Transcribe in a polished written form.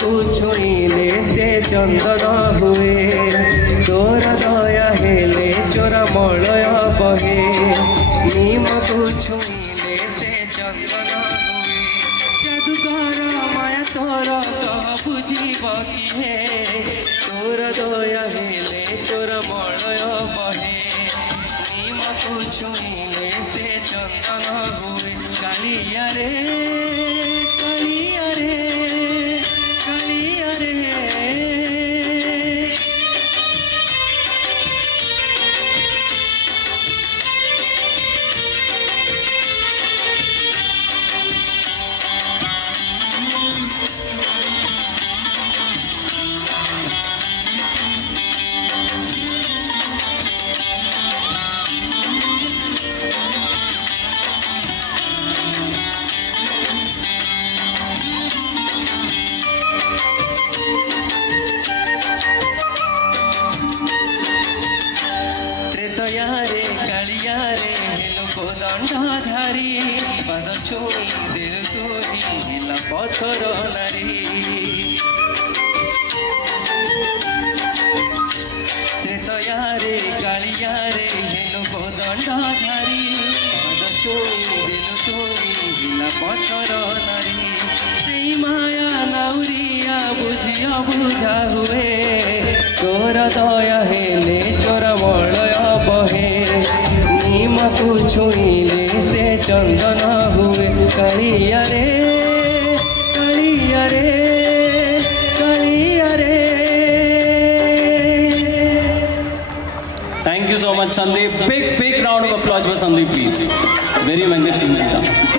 को छुईले से चंदन हुए तोर दया हेले चोरा मलय बहे नीम को छुईले से चंदन हुए जादूगर माया तोर कह बुझीब किए तोर दया हेले चोरा मलय बहे नीम को छुईले से चंदन हुए कालिया रे कालिया रे कालिया रे रे कालिया रे लोक दंडधारी पाद छुई दिल तोरी हिला पथर नारी त्रेतया रे कालिया रे लोक दंडधारी पाद छुई दिल तोरी हिला पथर नारी सेई माया नाउरिया बुझिया बुझा हुए तोर दया हेले चोर मलय बहे नीम को छुईले से चंदन हुए कालिया रे कालिया रे कालिया रे। Thank you so much, Sandeep. Big round of applause for Sandeep, please. Very magnificent.